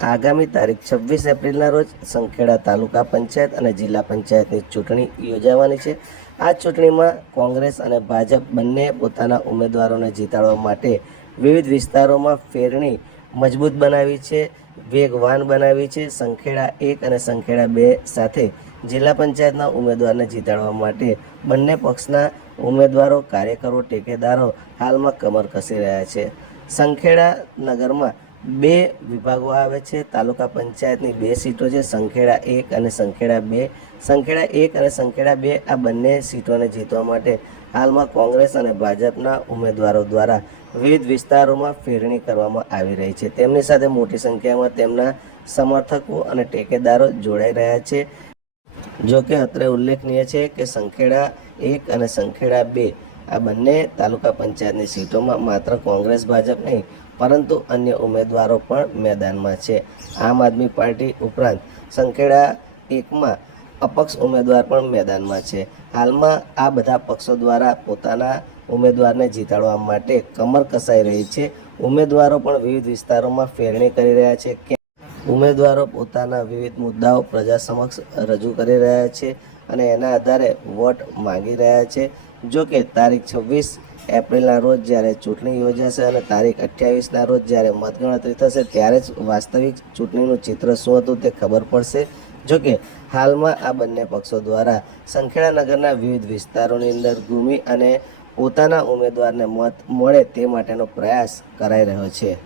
આગામી તારીખ 26 એપ્રિલના રોજ સંખેડા તાલુકા પંચાયત અને જિલ્લા પંચાયતની ચૂંટણી યોજાવાની છે। આ ચૂંટણીમાં કોંગ્રેસ અને ભાજપ બંને પોતાના ઉમેદવારોને જીતાડવા માટે વિવિધ વિસ્તારોમાં ફેરણી મજબૂત બનાવી છે, વેગવાન બનાવી છે। સંખેડા 1 અને સંખેડા 2 સાથે જિલ્લા પંચાયતના ઉમેદવારને જીતાડવા માટે બંને પક્ષના ઉમેદવારો, કાર્યકરો, ટેકેદારો હાલમાં કમર કસી રહ્યા છે। સંખેડા નગરમાં 2 વિભાગો આવે છે। તાલુકા પંચાયતની 2 સીટો છે, સંખેડા 1 અને સંખેડા 2। સંખેડા 1 અને સંખેડા 2 આ બંને સીટોને જીતવા માટે હાલમાં કોંગ્રેસ અને ભાજપના ઉમેદવારો દ્વારા વિવિધ વિસ્તારોમાં ફેરણી કરવામાં આવી રહી છે। તેમની સાથે મોટી સંખ્યામાં તેમના સમર્થકો અને ટેકેદારો જોડાઈ રહ્યા છે। જોકે અત્રે ઉલ્લેખનીય છે કે સંખેડા 1 અને સંખેડા 2 આ બંને તાલુકા પંચાયતની સીટોમાં માત્ર કોંગ્રેસ ભાજપ નહીં પરંતુ અન્ય ઉમેદવારો પણ મેદાનમાં છે। આમ આદમી પાર્ટી ઉપરાંત સંખેડા 1માં અપક્ષ ઉમેદવાર પણ મેદાનમાં છે। હાલમાં આ બધા પક્ષો દ્વારા પોતાના ઉમેદવારને જીતાડવા માટે કમર કસાઈ રહી છે। ઉમેદવારો પણ વિવિધ વિસ્તારોમાં ફેરણી કરી રહ્યા છે। ઉમેદવારો પોતાના વિવિધ મુદ્દાઓ પ્રજા સમક્ષ રજૂ કરી રહ્યા છે અને એના આધારે વોટ માંગી રહ્યા છે। જો કે તારીખ 26 એપ્રિલના રોજ જ્યારે ચૂંટણી યોજાશે અને તારીખ 28ના રોજ જ્યારે મતગણતરી થશે ત્યારે જ વાસ્તવિક ચૂંટણીનું ચિત્ર શું હતું તે ખબર પડશે। જો કે હાલમાં આ બંને પક્ષો દ્વારા સંખેડા નગરના વિવિધ વિસ્તારોની અંદર ઘૂમી અને પોતાના ઉમેદવારને મત મળે તે માટેનો પ્રયાસ કરાઈ રહ્યો છે।